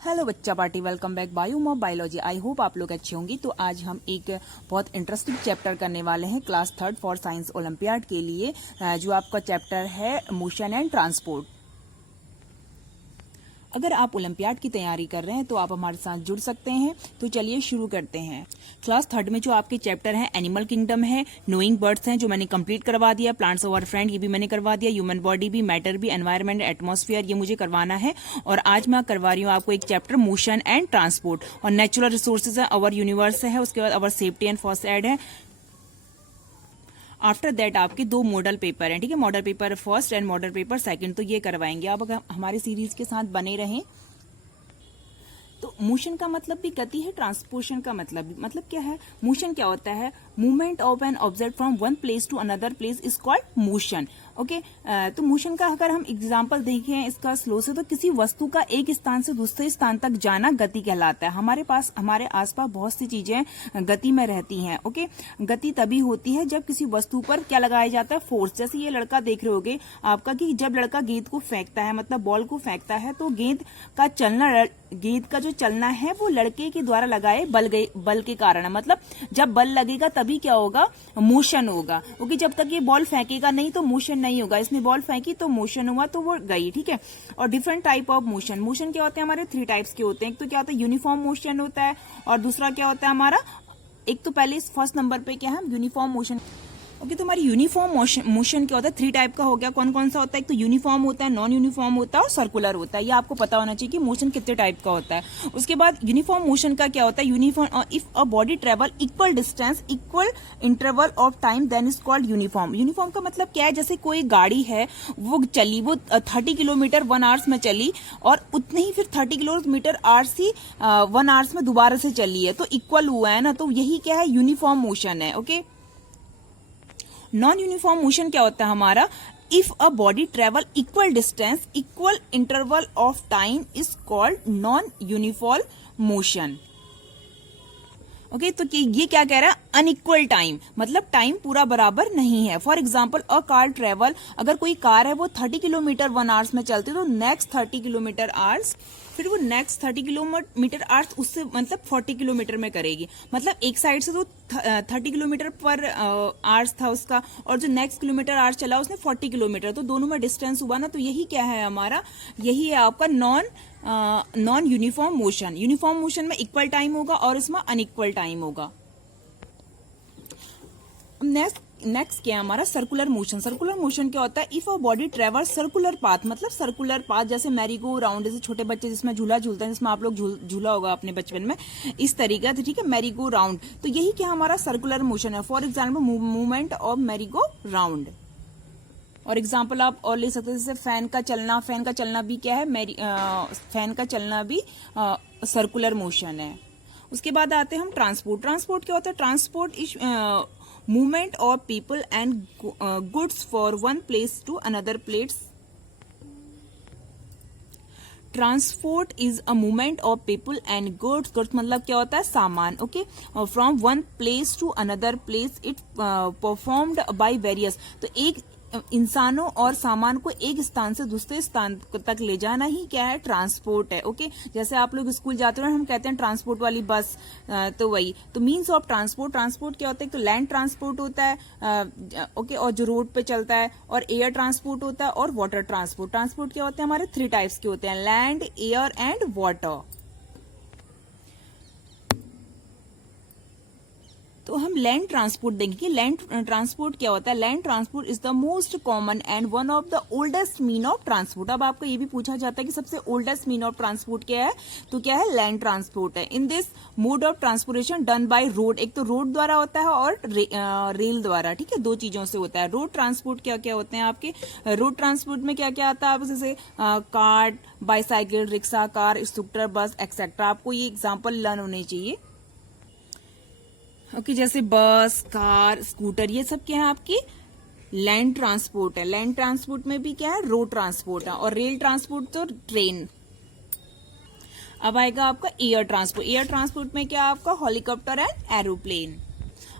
Hello बच्चा party, welcome back bio mob biology. I hope आप लोग अच्छे होंगे। तो आज हम एक बहुत इंटरेस्टिंग चैप्टर करने वाले हैं क्लास 3 फॉर साइंस ओलंपियाड के लिए, जो आपका चैप्टर है मोशन एंड ट्रांसपोर्ट। अगर आप ओलंपियाड की तैयारी कर रहे हैं तो आप हमारे साथ जुड़ सकते हैं। तो चलिए शुरू करते हैं। क्लास 3 में जो आपके चैप्टर हैं एनिमल किंगडम है, नोइंग बर्ड्स हैं जो मैंने कंप्लीट करवा दिया, प्लांट्स आवर फ्रेंड ये भी मैंने करवा दिया, ह्यूमन बॉडी भी, मैटर भी, एनवायरनमेंट, एटमॉस्फेयर ये मुझे करवाना है। और आज मैं करवा रही हूँ आपको एक चैप्टर मोशन एंड ट्रांसपोर्ट। और नेचुरल रिसोर्सेज है, अवर यूनिवर्स है, उसके बाद अवर सेफ्टी एंड फर्स्ट एड है। आफ्टर दैट आपके 2 मॉडल पेपर हैं, ठीक है, model paper first and model paper second, तो ये करवाएंगे। आप अगर हमारे सीरीज के साथ बने रहें। तो मोशन का मतलब भी गति है, ट्रांसपोर्शन का मतलब क्या है? मोशन क्या होता है? Movement of an object from one place to another place is called motion. Okay, तो मोशन का अगर हम एग्जांपल देखें इसका स्लो से, तो किसी वस्तु का एक स्थान से दूसरे स्थान तक जाना गति कहलाता है। हमारे आसपास बहुत सी चीजें गति में रहती हैं। ओके, गति तभी होती है जब किसी वस्तु पर क्या लगाया जाता है? फोर्स। जैसे ये लड़का देख रहे होगे आपका कि जब लड़का गेंद को फेंकता है, मतलब बॉल को फेंकता है, तो गेंद का जो चलना है वो लड़के के द्वारा लगाए बल के कारण है। मतलब जब बल लगेगा तभी क्या होगा? मोशन होगा। ओके, जब तक ये बॉल फेंकेगा नहीं तो मोशन नहीं होगा। इसने बॉल फेंकी तो मोशन हुआ, तो वो गई, ठीक है। और डिफरेंट टाइप ऑफ मोशन क्या होते हैं? हमारे 3 टाइप्स के होते हैं। एक तो क्या होता है? यूनिफॉर्म मोशन होता है, और दूसरा क्या होता है हमारा? एक तो पहले फर्स्ट नंबर पे क्या है? Uniform motion. ओके, तो हमारी यूनिफॉर्म मोशन क्या होता है? 3 टाइप का हो गया। कौन कौन सा होता है? एक तो यूनिफॉर्म होता है, नॉन यूनिफॉर्म होता है और सर्कुलर होता है। ये आपको पता होना चाहिए कि मोशन कितने टाइप का होता है। उसके बाद यूनिफॉर्म मोशन का क्या होता है? Uniform, if a body travel equal distance equal interval of time then is called uniform. Uniform का मतलब क्या है? जैसे कोई गाड़ी है, वो 30 किलोमीटर 1 आवर्स में चली, और उतने ही फिर 30 किलोमीटर आवर्स ही 1 आवर्स में दोबारा से चली है, तो इक्वल हुआ है ना। तो यही क्या है? यूनिफॉर्म मोशन है। ओके, नॉन यूनिफॉर्म मोशन क्या होता है हमारा? If a body travel equal distance equal interval of time is called non uniform motion. Okay, तो ये क्या कह रहा है? अनइक्वल टाइम, मतलब टाइम पूरा बराबर नहीं है। For example a car travel, अगर कोई कार है वो 30 किलोमीटर 1 आवर्स में चलती है, तो नेक्स्ट 30 किलोमीटर आवर्स, फिर वो नेक्स्ट 30 किलोमीटर आवर्स उससे मतलब 40 किलोमीटर में करेगी। मतलब एक साइड से तो 30 किलोमीटर पर आवर्स था उसका, और जो नेक्स्ट किलोमीटर आवर्स चला उसने 40 किलोमीटर, तो दोनों में डिस्टेंस हुआ ना। तो यही क्या है हमारा? यही है आपका non uniform motion. Uniform motion में इक्वल टाइम होगा और इसमें अनइक्वल टाइम होगा। नेक्स्ट क्या है हमारा? Circular motion. सर्कुलर मोशन क्या होता है? If a body travels circular path, मतलब सर्कुलर पाथ, जैसे मैरी गो राउंड, जैसे छोटे बच्चे जिसमें झूला झूलते हैं, जिसमें आप लोग झूला होगा अपने बचपन में, इस तरीके से, ठीक है, मैरी गो राउंड। तो यही क्या हमारा सर्कुलर मोशन है। For example movement of merry go round. और एग्जाम्पल आप और ले सकते हैं, जैसे फैन का चलना भी क्या है? फैन का चलना भी सर्कुलर मोशन है। उसके बाद आते हैं हम ट्रांसपोर्ट। ट्रांसपोर्ट क्या होता है? Transport is movement of people and goods for one place to another place. Transport is a movement of people and goods. Goods मतलब क्या होता है? सामान। Okay, from one place to another place, it performed by various. तो एक इंसानों और सामान को एक स्थान से दूसरे स्थान तक ले जाना ही क्या है? ट्रांसपोर्ट है। ओके, जैसे आप लोग स्कूल जाते हो, हम कहते हैं ट्रांसपोर्ट वाली बस, तो वही। तो मीन्स ऑफ ट्रांसपोर्ट क्या होता है? तो लैंड ट्रांसपोर्ट होता है, ओके, और जो रोड पे चलता है, और एयर ट्रांसपोर्ट होता है, और वाटर ट्रांसपोर्ट। ट्रांसपोर्ट क्या होते हैं हमारे? 3 टाइप्स के होते हैं, लैंड, एयर एंड वाटर। तो हम लैंड ट्रांसपोर्ट देखेंगे। लैंड ट्रांसपोर्ट क्या होता है? Land transport is the most common and one of the oldest mean of transport. अब आपको ये भी पूछा जाता है कि सबसे ओल्डेस्ट मीन ऑफ ट्रांसपोर्ट क्या है? तो क्या है? लैंड ट्रांसपोर्ट है। In this mode of transportation done by road, एक तो रोड द्वारा होता है और रेल द्वारा, ठीक है, 2 चीजों से होता है। रोड ट्रांसपोर्ट क्या क्या होते हैं आपके? रोड ट्रांसपोर्ट में क्या क्या आता है? आप जैसे car, bicycle, rickshaw, car, scooter, बस एक्सेट्रा। आपको ये एग्जाम्पल लर्न होने चाहिए। ओके, जैसे बस, कार, स्कूटर, ये सब क्या है? आपकी लैंड ट्रांसपोर्ट है। लैंड ट्रांसपोर्ट में भी क्या है? रोड ट्रांसपोर्ट है। और रेल ट्रांसपोर्ट तो ट्रेन। अब आएगा आपका एयर ट्रांसपोर्ट। एयर ट्रांसपोर्ट में क्या आपका? Helicopter and aeroplane.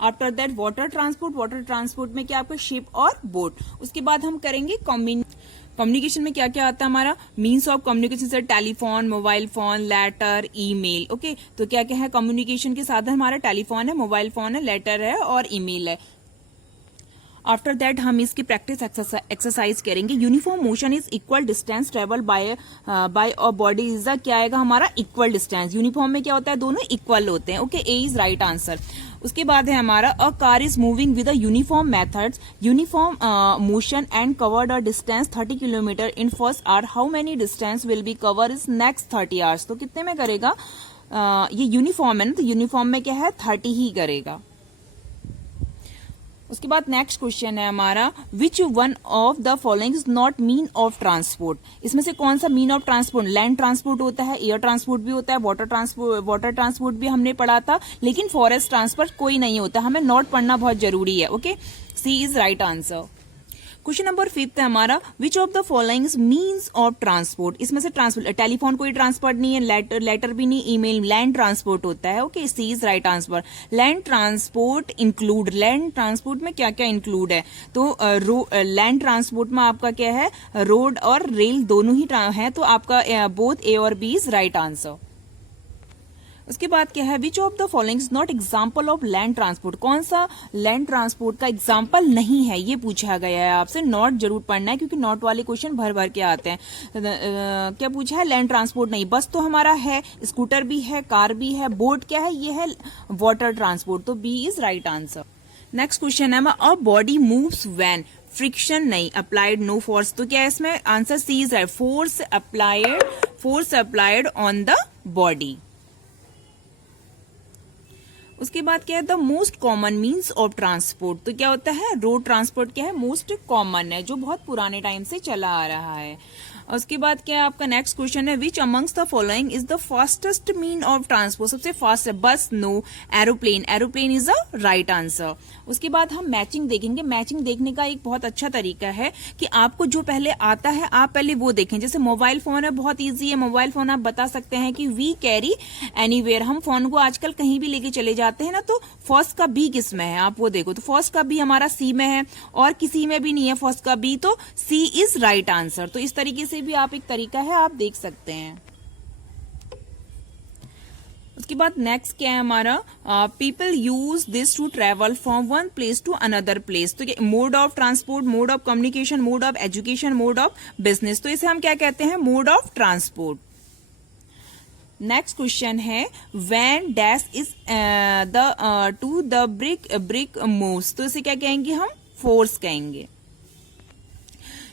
After that water transport. Water transport में क्या आपका? शिप और बोट। उसके बाद हम करेंगे कम्युनिकेशन में क्या क्या आता है हमारा, मीन्स ऑफ कम्युनिकेशन से telephone, mobile phone, letter, email. Okay, तो क्या क्या है कम्युनिकेशन के साधन, हमारा टेलीफोन है, मोबाइल फोन है, लेटर है और ईमेल है। आफ्टर दैट हम इसकी प्रैक्टिस एक्सरसाइज करेंगे। Uniform motion is equal distance travel by a body is the, क्या आएगा हमारा, इक्वल डिस्टेंस। यूनिफॉर्म में क्या होता है, दोनों इक्वल होते हैं। Okay, A is right answer. उसके बाद है हमारा a car is moving with a uniform methods, uniform motion and covered a distance 30 kilometre in first hour, how many distance will be cover is next 30 hours. तो कितने में करेगा, ये uniform है ना, तो यूनिफॉर्म में क्या है 30 ही करेगा। उसके बाद नेक्स्ट क्वेश्चन है हमारा, विच one of the following is not mean of transport. इसमें से कौन सा mean of transport, land transport होता है, एयर ट्रांसपोर्ट भी होता है, वाटर ट्रांसपोर्ट भी हमने पढ़ा था, लेकिन फॉरेस्ट ट्रांसपोर्ट कोई नहीं होता। हमें नोट पढ़ना बहुत जरूरी है। Okay, C is right answer. Question number 5 है हमारा, which of the following means of transport. इसमें से ट्रांसपोर्ट, टेलीफोन कोई ट्रांसपोर्ट नहीं है, लेटर भी नहीं, ईमेल, लैंड ट्रांसपोर्ट होता है। Okay, C is right answer. Land transport include, land transport में क्या क्या इंक्लूड है, तो लैंड ट्रांसपोर्ट में आपका क्या है, रोड और रेल दोनों ही है, तो आपका बोथ ए और बी इज राइट आंसर। उसके बाद क्या है, which of the following is not example of land transport. कौन सा लैंड ट्रांसपोर्ट का एग्जाम्पल नहीं है, ये पूछा गया है आपसे। नोट जरूर पढ़ना है क्योंकि नोट वाले क्वेश्चन भर भर के आते हैं। क्या पूछा है, लैंड ट्रांसपोर्ट नहीं, बस तो हमारा है, स्कूटर भी है, कार भी है, बोट क्या है, ये है वाटर ट्रांसपोर्ट, तो B is right answer. Next question है, a body moves when, friction नहीं, अप्लाइड नो फोर्स, तो क्या है इसमें answer C is right, force applied on the body. उसके बाद क्या है, the most common means of transport, तो क्या होता है, रोड ट्रांसपोर्ट क्या है, मोस्ट कॉमन है, जो बहुत पुराने टाइम से चला आ रहा है। उसके बाद क्या है आपका नेक्स्ट क्वेश्चन है, which amongst the following is the fastest mean of transport. सबसे फास्ट है, bus no, aeroplane, aeroplane is the right answer. उसके बाद हम मैचिंग देखेंगे। मैचिंग देखने का एक बहुत अच्छा तरीका है कि आपको जो पहले आता है आप पहले वो देखें। जैसे मोबाइल फोन है, बहुत ईजी है, मोबाइल फोन आप बता सकते हैं कि वी कैरी एनीवेयर, हम फोन को आजकल कहीं भी लेके चले जाते हैं ना, तो फर्स्ट का बी किस में है आप वो देखो, तो फर्स्ट का बी हमारा सी में है और किसी में भी नहीं है फर्स्ट का बी, तो सी इज राइट आंसर। तो इस तरीके से भी आप एक तरीका है, आप देख सकते हैं। उसके बाद नेक्स्ट क्या है हमारा, people use this to travel from one place to another place, तो mode of transport, mode of communication, mode of education, mode of business, तो इसे हम क्या कहते हैं, mode of transport. Next question है, when dash is the to the brick moves, तो इसे क्या कहेंगे हम, फोर्स कहेंगे।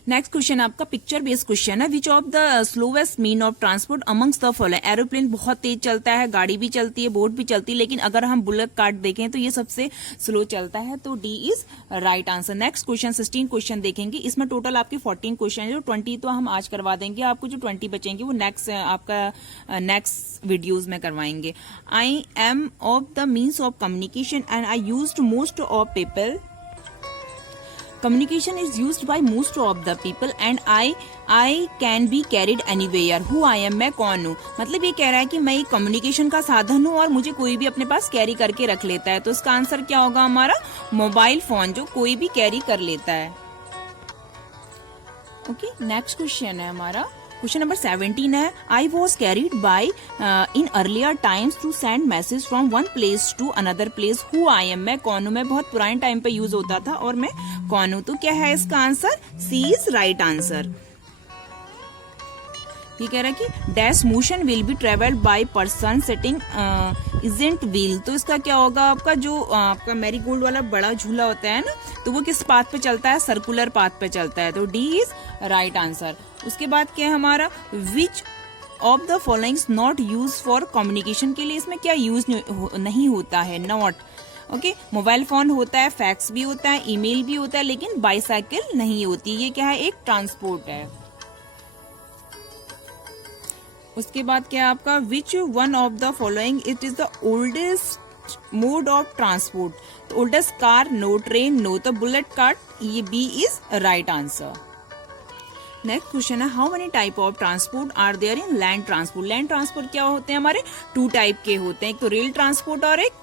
नेक्स्ट क्वेश्चन आपका पिक्चर बेस्ड क्वेश्चन है, which of the slowest mean of transport amongst the following. Aeroplane बहुत तेज चलता है, गाड़ी भी चलती है, बोट भी चलती है, लेकिन अगर हम बुलेट कार्ट देखें तो ये सबसे स्लो चलता है, तो D is right answer. Next question 16 question देखेंगे, इसमें टोटल आपके 14 क्वेश्चन है, जो 20 तो हम आज करवा देंगे आपको, जो 20 बचेंगे वो नेक्स्ट आपका नेक्स्ट वीडियोज में करवाएंगे। I am of the means of communication and I used most of people, communication is used by most of the people and I can be carried anywhere, who I am, मैं कौन हूँ। मतलब ये कह रहा है कि मैं एक कम्युनिकेशन का साधन हूँ और मुझे कोई भी अपने पास कैरी करके रख लेता है, तो इसका आंसर क्या होगा हमारा, मोबाइल फोन, जो कोई भी कैरी कर लेता है। ओके, नेक्स्ट क्वेश्चन है हमारा, क्वेश्चन नंबर 17 है, I was carried by in earlier times to send message from one place to another place, who I am, मैं कौन हूँ। मैं बहुत पुराने टाइम पे यूज होता था और मैं कौन हूँ, तो क्या है इसका answer, C is right answer. ये कह रहा है कि dash motion will be travelled by person sitting isn't wheel, तो इसका क्या होगा आपका, जो आपका मैरी गोल्ड वाला बड़ा झूला होता है ना, तो वो किस पाथ पे चलता है, सर्कुलर पाथ पे चलता है, तो डी इज राइट आंसर। उसके बाद क्या है हमारा, which of the followings not use for communication, के लिए इसमें क्या यूज नहीं होता है, नॉट। ओके, मोबाइल फोन होता है, फैक्स भी होता है, ईमेल भी होता है, लेकिन बाईसाइकिल नहीं होती, ये क्या है, एक ट्रांसपोर्ट है। उसके बाद क्या है आपका, which one of the following it is the oldest mode of transport, तो oldest car no, train no, तो बुलेट कार्ट, ये B is right answer. Next question है, how many type of transport are there in land transport. Land transport क्या होते हैं हमारे, 2 type के होते हैं, एक तो रेल ट्रांसपोर्ट और एक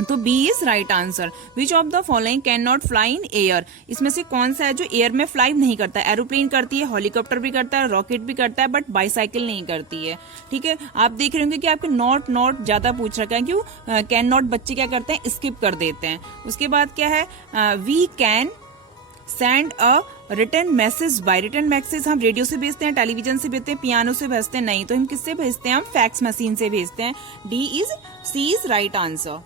तो B is right answer. Which of the following can not fly in air, इसमें से कौन सा है जो एयर में फ्लाई नहीं करता है? एरोप्लेन करती है, हेलीकॉप्टर भी करता है, रॉकेट भी करता है, बट बाईसाइकिल नहीं करती है। ठीक है, आप देख रहे होंगे कि आपके नॉट ज्यादा पूछ रखा है, क्यों? कैन नॉट बच्चे क्या करते हैं? स्किप कर देते हैं। उसके बाद क्या है? We can send a return message by, return message हम रेडियो से भेजते हैं, टेलीविजन से भेजते हैं, पियानो से भेजते हैं? नहीं, तो हम किससे भेजते हैं? हम फैक्स मशीन से भेजते हैं। C is right answer.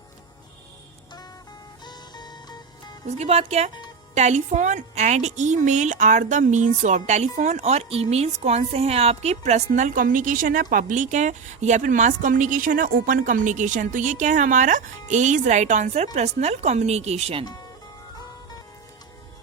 उसके बाद क्या है? Telephone and email are the means of, telephone और ईमेल्स कौन से हैं आपके? पर्सनल कम्युनिकेशन है, पब्लिक है, या फिर मास कम्युनिकेशन है, ओपन कम्युनिकेशन? तो ये क्या है हमारा? A is right answer, personal communication.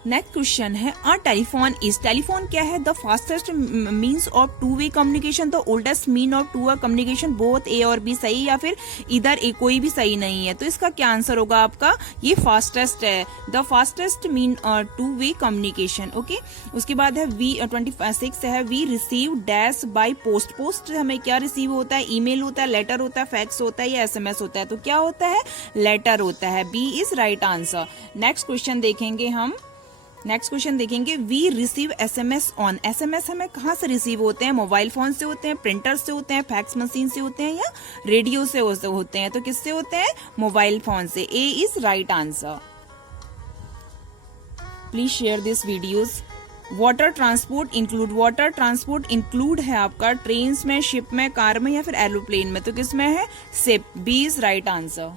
Next question है अ टेलीफोन इज, टेलीफोन क्या है? The fastest means of two way communication, the oldest mean of two way communication, both A और बी सही, या फिर इधर ए कोई भी सही नहीं है? तो इसका क्या आंसर होगा आपका? ये फास्टेस्ट है, the fastest mean two way communication. Okay, उसके बाद है वी 26 है we receive dash by post, post हमें क्या रिसीव होता है? ईमेल होता है, लेटर होता है, फैक्स होता है, या एसएमएस होता है? तो क्या होता है? लेटर होता है। B is right answer. Next question देखेंगे हम, नेक्स्ट क्वेश्चन देखेंगे we receive SMS on, SMS हमें कहाँ से रिसीव होते हैं? मोबाइल फोन से होते हैं, प्रिंटर से होते हैं, फैक्स मशीन से होते हैं, या रेडियो से होते हैं? तो किससे होते हैं? मोबाइल फोन से। A is right answer. Please share this videos. Water transport include, water transport include है आपका ट्रेन में, शिप में, कार में, या फिर एरोप्लेन में? तो किस में है? Ship. B is right answer.